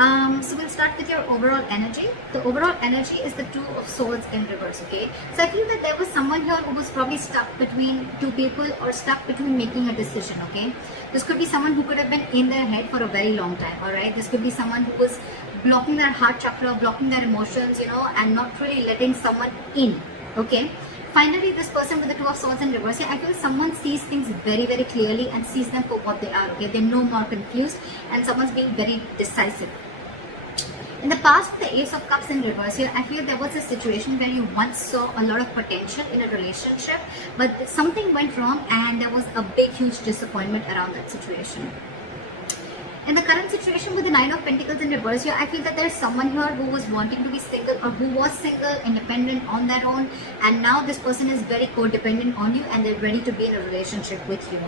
So we'll start with your overall energy. The overall energy is the Two of Swords in reverse, okay? So I feel that there was someone here who was probably stuck between two people or stuck between making a decision, okay? This could be someone who could have been in their head for a very long time, all right? This could be someone who was blocking their heart chakra, blocking their emotions, and not really letting someone in, okay? Finally, this person with the Two of Swords in reverse, I feel someone sees things very, very clearly and sees them for what they are, okay? They're no more confused and someone's being very decisive. In the past, the Ace of Cups in reverse here, I feel there was a situation where you once saw a lot of potential in a relationship, but something went wrong and there was a big, huge disappointment around that situation. In the current situation with the Nine of Pentacles in reverse here, I feel that there is someone here who was wanting to be single or who was single, independent on their own, and now this person is very codependent on you and they're ready to be in a relationship with you.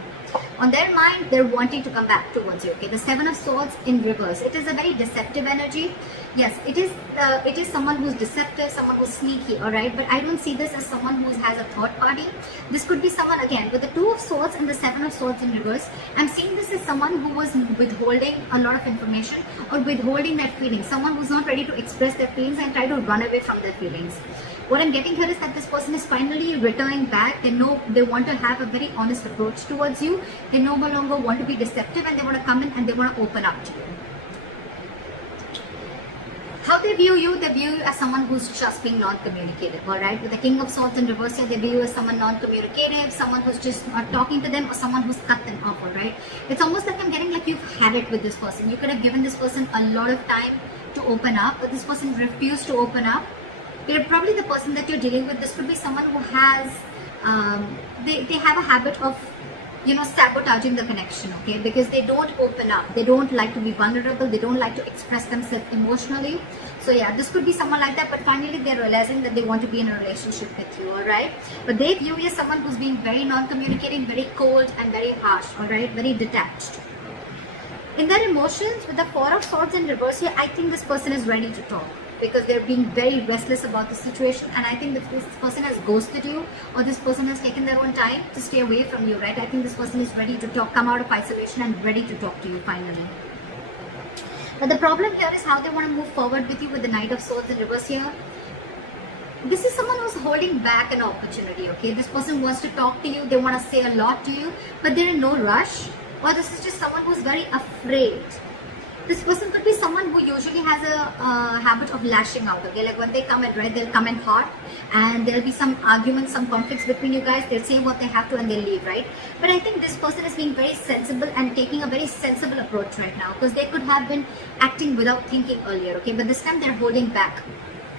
On their mind, they're wanting to come back towards you, okay? The Seven of Swords in reverse. It is a very deceptive energy. Yes, it is someone who's deceptive, someone who's sneaky, all right? But I don't see this as someone who has a third party. This could be someone, again, with the Two of Swords and the Seven of Swords in reverse. I'm seeing this as someone who was withholding a lot of information or withholding their feelings. Someone who's not ready to express their feelings and try to run away from their feelings. What I'm getting here is that this person is finally returning back. They know they want to have a very honest approach towards you. They no longer want to be deceptive and they want to come in and they want to open up to you. How they view you as someone who's just being non-communicative, alright? With the King of Swords in reverse here, they view you as someone non-communicative, someone who's just not talking to them or someone who's cut them off, alright? It's almost like I'm getting like you've had it with this person. You could have given this person a lot of time to open up, but this person refused to open up. They're probably the person that you're dealing with. This could be someone who has, they have a habit of, sabotaging the connection, okay? Because they don't open up. They don't like to be vulnerable. They don't like to express themselves emotionally. So yeah, this could be someone like that, but finally they're realizing that they want to be in a relationship with you, alright? But they view you as someone who's being very non-communicating, very cold and very harsh, alright? Very detached. In their emotions, with the Four of Swords in reverse here, I think this person is ready to talk because they're being very restless about the situation, and I think that this person has ghosted you or this person has taken their own time to stay away from you, right? I think this person is ready to talk, come out of isolation and ready to talk to you finally. But the problem here is how they want to move forward with you with the Knight of Swords in reverse here. This is someone who's holding back an opportunity, okay? This person wants to talk to you, they want to say a lot to you, but they're in no rush. Or this is just someone who's very afraid. This person could be someone who usually has a habit of lashing out, okay? Like when they come in, right, they'll come in hot and there'll be some arguments, some conflicts between you guys. They'll say what they have to and they'll leave, right? But I think this person is being very sensible and taking a very sensible approach right now because they could have been acting without thinking earlier, okay? But this time they're holding back.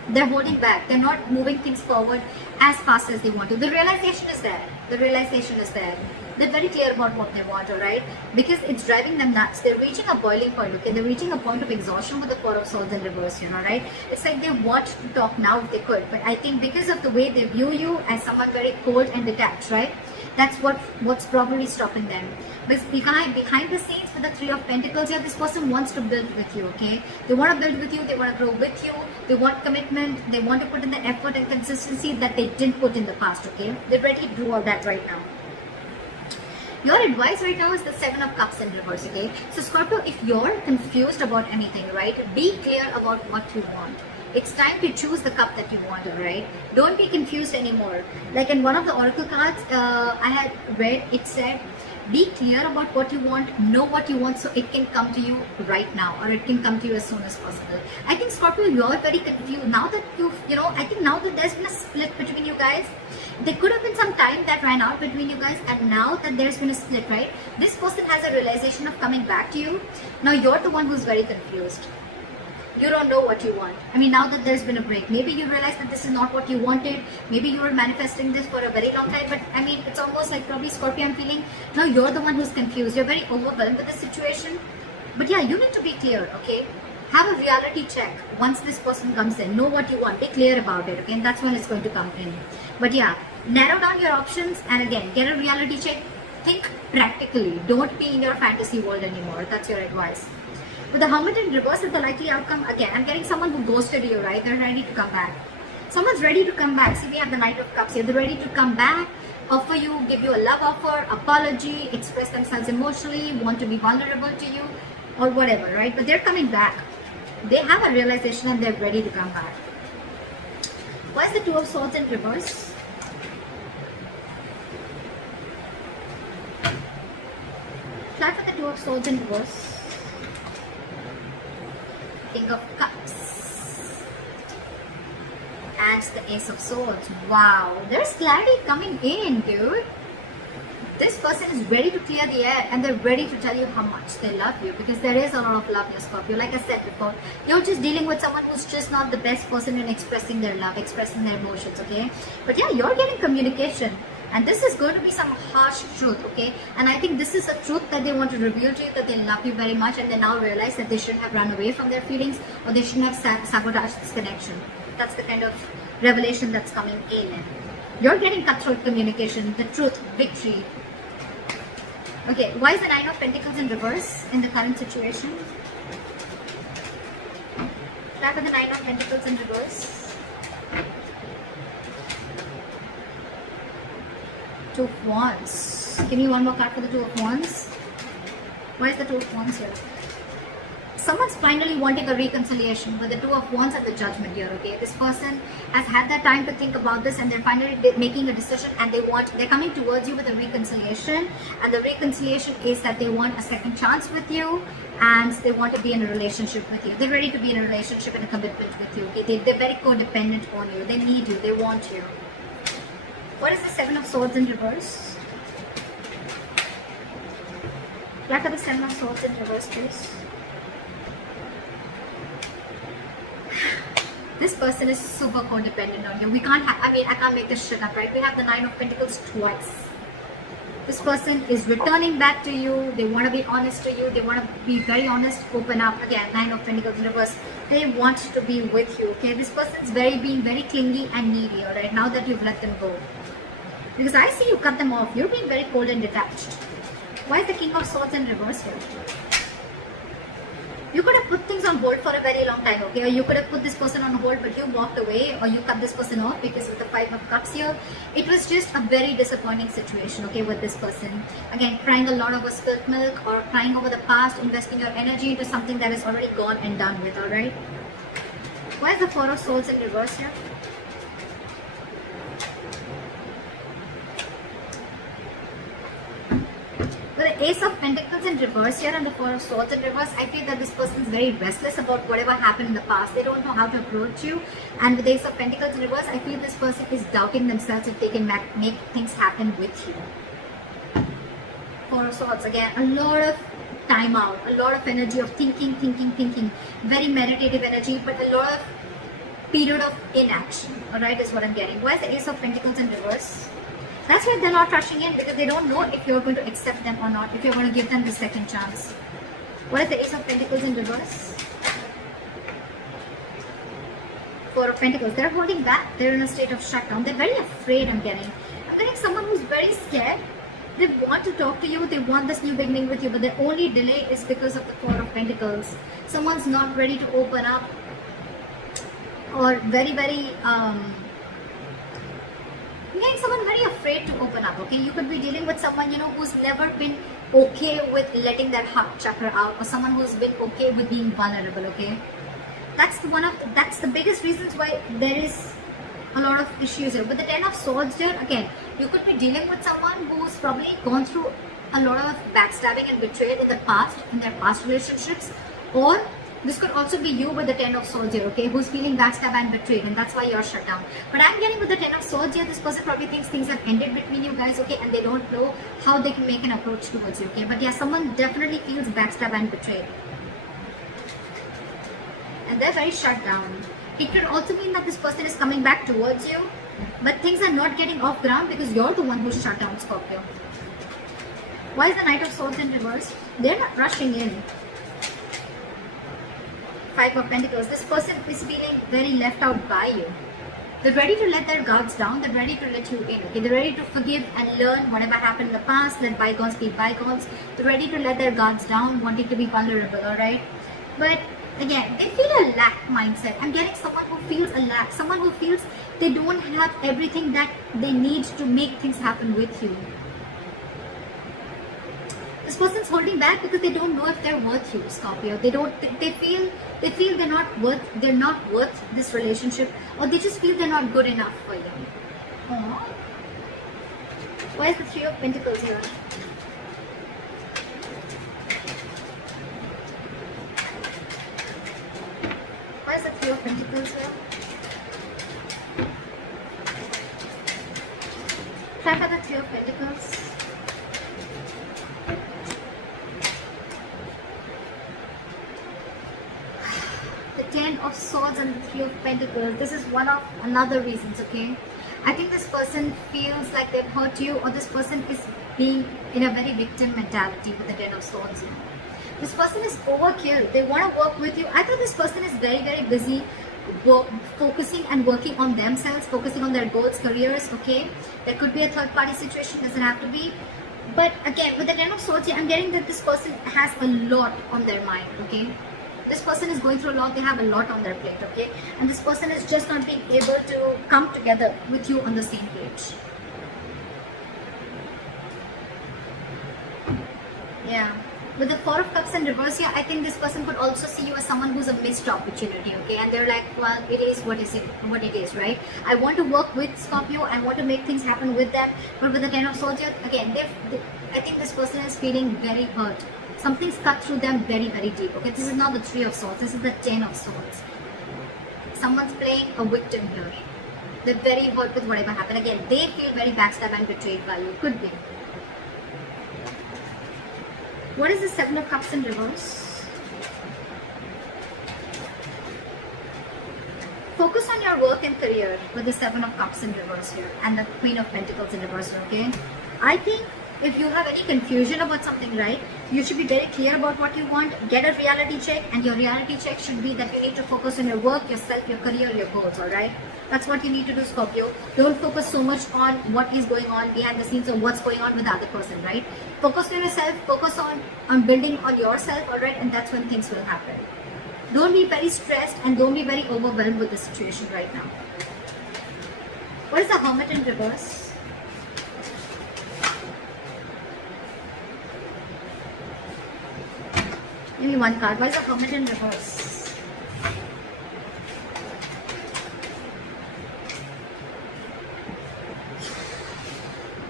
They're holding back. They're not moving things forward as fast as they want to. The realization is there. The realization is there. They're very clear about what they want, alright? Because it's driving them nuts. They're reaching a boiling point, okay? They're reaching a point of exhaustion with the Four of Swords in reverse, alright? It's like they want to talk now if they could. But I think because of the way they view you as someone very cold and detached, right? That's what's probably stopping them. But behind the scenes with the Three of Pentacles here, this person wants to build with you, okay? They want to build with you, they want to grow with you, they want commitment, they want to put in the effort and consistency that they didn't put in the past, okay? They're ready to do all that right now. Your advice right now is the Seven of Cups in reverse, okay? So Scorpio, if you're confused about anything, right, be clear about what you want. It's time to choose the cup that you want, right? Don't be confused anymore. Like in one of the oracle cards I had read, it said, be clear about what you want, know what you want so it can come to you right now or it can come to you as soon as possible. I think Scorpio, you're very confused. Now that I think now that there's been a split between you guys, there could have been some time that ran out between you guys and now that there's been a split, right? This person has a realization of coming back to you. Now you're the one who's very confused. You don't know what you want. I mean, now that there's been a break, maybe you realize that this is not what you wanted. Maybe you were manifesting this for a very long time, but I mean, it's almost like probably Scorpio, I'm feeling, now you're the one who's confused. You're very overwhelmed with the situation. But yeah, you need to be clear, okay? Have a reality check once this person comes in. Know what you want. Be clear about it, okay? And that's when it's going to come in. But yeah, narrow down your options and again, get a reality check. Think practically. Don't be in your fantasy world anymore. That's your advice. With the Hermit in reverse, with the likely outcome, again, I'm getting someone who ghosted you, right? They're ready to come back. Someone's ready to come back. See, we have the Knight of Cups here. They're ready to come back, offer you, give you a love offer, apology, express themselves emotionally, want to be vulnerable to you, or whatever, right? But they're coming back. They have a realization and they're ready to come back. Why is the Two of Swords in reverse? Try for the Two of Swords in reverse. King of Cups. And the Ace of Swords. Wow, there's clarity coming in, dude. This person is ready to clear the air and they're ready to tell you how much they love you, because there is a lot of love in Scorpio. Like I said before, you're just dealing with someone who's just not the best person in expressing their love, expressing their emotions, okay? But yeah, you're getting communication, and this is going to be some harsh truth, okay? And I think this is a truth that they want to reveal to you, that they love you very much, and they now realize that they shouldn't have run away from their feelings, or they shouldn't have sabotaged this connection. That's the kind of revelation that's coming in. You're getting cutthroat communication, the truth, victory. Okay, why is the Nine of Pentacles in reverse in the current situation? Try for the Nine of Pentacles in reverse. Two of Wands. Give me one more card for the Two of Wands. Why is the Two of Wands here? Someone's finally wanting a reconciliation with the Two of Wands and the Judgment here, okay? This person has had that time to think about this and they're finally making a decision, and they're coming towards you with a reconciliation, and the reconciliation is that they want a second chance with you and they want to be in a relationship with you. They're ready to be in a relationship and a commitment with you, okay? They're very codependent on you. They need you. They want you. What is the Seven of Swords in reverse? Look at the Seven of Swords in reverse, please. This person is super codependent on you. I can't make this shit up, right? We have the Nine of Pentacles twice. This person is returning back to you. They want to be honest to you. They want to be very honest, open up. Again, Nine of Pentacles in reverse. They want to be with you, okay? This person is being very clingy and needy, alright? Now that you've let them go. Because I see you cut them off. You're being very cold and detached. Why is the King of Swords in reverse here? You could have put things on hold for a very long time, okay? Or you could have put this person on hold, but you walked away, or you cut this person off because of the Five of Cups here. It was just a very disappointing situation, okay, with this person. Again, crying a lot over spilt milk, or crying over the past, investing your energy into something that is already gone and done with, alright? Why is the Four of Swords in reverse here? With the Ace of Pentacles in reverse here and the Four of Swords in reverse, I feel that this person is very restless about whatever happened in the past. They don't know how to approach you. And with the Ace of Pentacles in reverse, I feel this person is doubting themselves if they can make things happen with you. Four of Swords, again, a lot of time out, a lot of energy of thinking. Very meditative energy, but a lot of period of inaction, alright, is what I'm getting. Why is the Ace of Pentacles in reverse? That's why they're not rushing in, because they don't know if you're going to accept them or not, if you're going to give them the second chance. What is the Ace of Pentacles in reverse? Four of Pentacles. They're holding back. They're in a state of shutdown. They're very afraid, I'm getting. I'm getting someone who's very scared. They want to talk to you. They want this new beginning with you, but the only delay is because of the Four of Pentacles. Someone's not ready to open up, or very someone very afraid to open up, okay? You could be dealing with someone, who's never been okay with letting their heart chakra out, or someone who's been okay with being vulnerable, okay? That's the biggest reasons why there is a lot of issues here. With the Ten of Swords here, again, you could be dealing with someone who's probably gone through a lot of backstabbing and betrayal in their past relationships, or this could also be you with the Ten of Swords here, okay, who's feeling backstabbed and betrayed, and that's why you're shut down. But I'm getting with the Ten of Swords here, this person probably thinks things have ended between you guys, okay, and they don't know how they can make an approach towards you, okay. But yeah, someone definitely feels backstabbed and betrayed, and they're very shut down. It could also mean that this person is coming back towards you, but things are not getting off ground because you're the one who's shut down, Scorpio. Why is the Knight of Swords in reverse? They're not rushing in. Five of Pentacles. This person is feeling very left out by you. They're ready to let their guards down. They're ready to let you in. Okay? They're ready to forgive and learn whatever happened in the past. Let bygones be bygones. They're ready to let their guards down, wanting to be vulnerable, alright? But again, they feel a lack mindset. I'm getting someone who feels a lack. Someone who feels they don't have everything that they need to make things happen with you. This person's holding back because they don't know if they're worth you, Scorpio. They feel they're not worth this relationship, or they just feel they're not good enough for you. Aww. Why is the Three of Pentacles here? Why is the Three of Pentacles here? Try for the Three of Pentacles. The Ten of Swords and the Three of Pentacles. This is one of another reasons, okay? I think this person feels like they've hurt you, or this person is being in a very victim mentality with the Ten of Swords here. This person is overkill. They want to work with you. I thought this person is very, very busy focusing and working on themselves, focusing on their goals, careers, okay? There could be a third party situation, doesn't have to be. But again, with the Ten of Swords, I'm getting that this person has a lot on their mind, okay? This person is going through a lot, they have a lot on their plate, okay? And this person is just not being able to come together with you on the same page. Yeah. With the Four of Cups in reverse here, I think this person could also see you as someone who's a missed opportunity, okay? And they're like, well, it is what it is, right? I want to work with Scorpio, I want to make things happen with them, but with the Ten of Swords here, again, I think this person is feeling very hurt. Something's cut through them very, very deep, okay? This is not the Three of Swords, this is the Ten of Swords. Someone's playing a victim here. They're very hurt with whatever happened. Again, they feel very backstabbed and betrayed by you. Could be. What is the Seven of Cups in reverse? Focus on your work and career with the Seven of Cups in reverse here and the Queen of Pentacles in reverse here, okay? I think if you have any confusion about something, right, you should be very clear about what you want. Get a reality check, and your reality check should be that you need to focus on your work, yourself, your career, your goals, alright? That's what you need to do, Scorpio. Don't focus so much on what is going on behind the scenes or what's going on with the other person, right? Focus on yourself, focus on building on yourself, alright? And that's when things will happen. Don't be very stressed and don't be very overwhelmed with the situation right now. What is the Hermit in reverse? Give me one card. Why is the Hermit in reverse?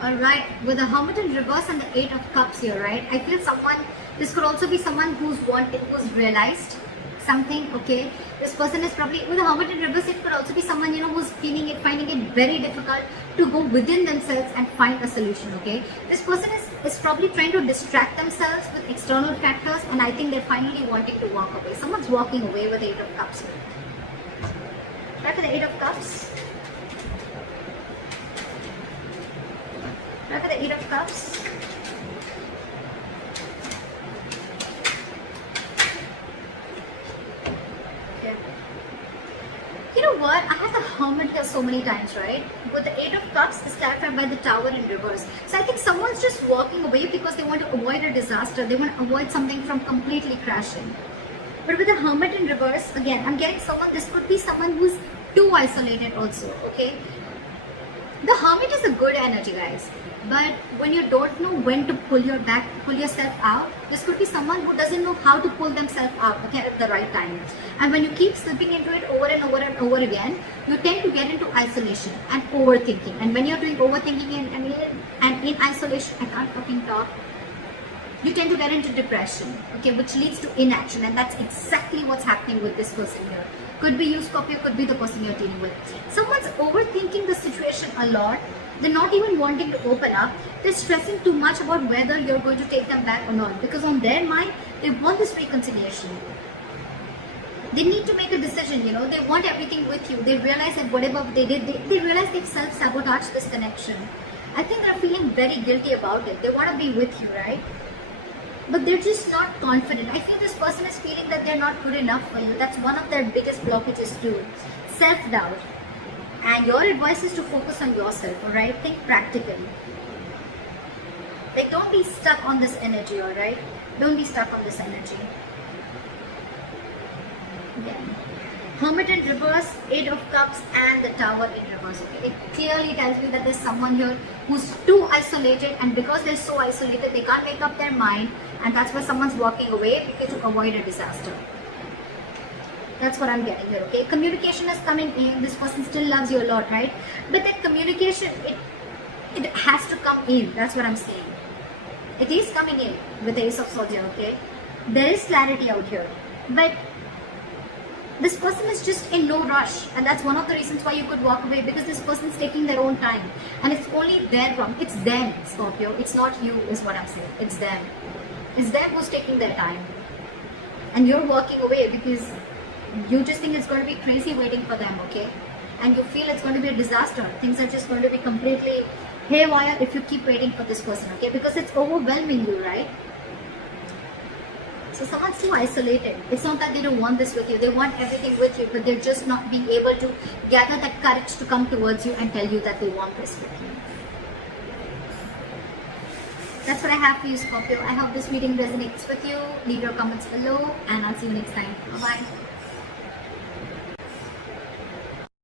Alright, with the Hermit in reverse and the Eight of Cups here, right? I feel this could also be someone who's realized something, okay? This person is probably, with the Hermit in reverse, it could also be someone, who's finding it very difficult to go within themselves and find a solution, okay? This person is probably trying to distract themselves with external factors, and I think they're finally wanting to walk away. Someone's walking away with the Eight of Cups here. Try for the Eight of Cups. Try for the Eight of Cups. You know what? I had the Hermit here so many times, right? With the Eight of Cups is clarified by the Tower in reverse. So I think someone's just walking away because they want to avoid a disaster. They want to avoid something from completely crashing. But with the Hermit in reverse, again, I'm getting this could be someone who's too isolated also, okay? The Hermit is a good energy, guys. But when you don't know when to pull yourself out, this could be someone who doesn't know how to pull themselves out, okay, at the right time. And when you keep slipping into it over and over and over again, you tend to get into isolation and overthinking. And when you're doing overthinking and in isolation, I can't fucking talk, you tend to get into depression, okay, which leads to inaction. And that's exactly what's happening with this person here. Could be you, Scorpio, could be the person you're dealing with. Someone's overthinking the situation a lot. They're not even wanting to open up. They're stressing too much about whether you're going to take them back or not. Because on their mind, they want this reconciliation. They need to make a decision, They want everything with you. They realize that whatever they did, they realize they've self-sabotaged this connection. I think they're feeling very guilty about it. They want to be with you, right? But they're just not confident. I feel this person is feeling that they're not good enough for you. That's one of their biggest blockages too. Self-doubt. And your advice is to focus on yourself, alright? Think practically. Like, don't be stuck on this energy, alright? Don't be stuck on this energy. Yeah. Hermit in reverse, Eight of Cups, and the Tower in reverse. Okay? It clearly tells me that there's someone here who's too isolated, and because they're so isolated, they can't make up their mind, and that's why someone's walking away, because to avoid a disaster. That's what I'm getting here. Okay, communication is coming in. This person still loves you a lot, right? But that communication, it has to come in. That's what I'm saying. It is coming in with the Ace of Swords here. Okay, there is clarity out here, but this person is just in no rush, and that's one of the reasons why you could walk away, because this person is taking their own time, and it's only their problem. It's them, Scorpio. It's not you, is what I'm saying. It's them. It's them who's taking their time, and you're walking away because you just think it's going to be crazy waiting for them, okay? And you feel it's going to be a disaster. Things are just going to be completely haywire if you keep waiting for this person, okay? Because it's overwhelming you, right? So someone's too isolated. It's not that they don't want this with you. They want everything with you, but they're just not being able to gather that courage to come towards you and tell you that they want this with you. That's what I have for you, Scorpio. I hope this reading resonates with you. Leave your comments below, and I'll see you next time. Bye-bye.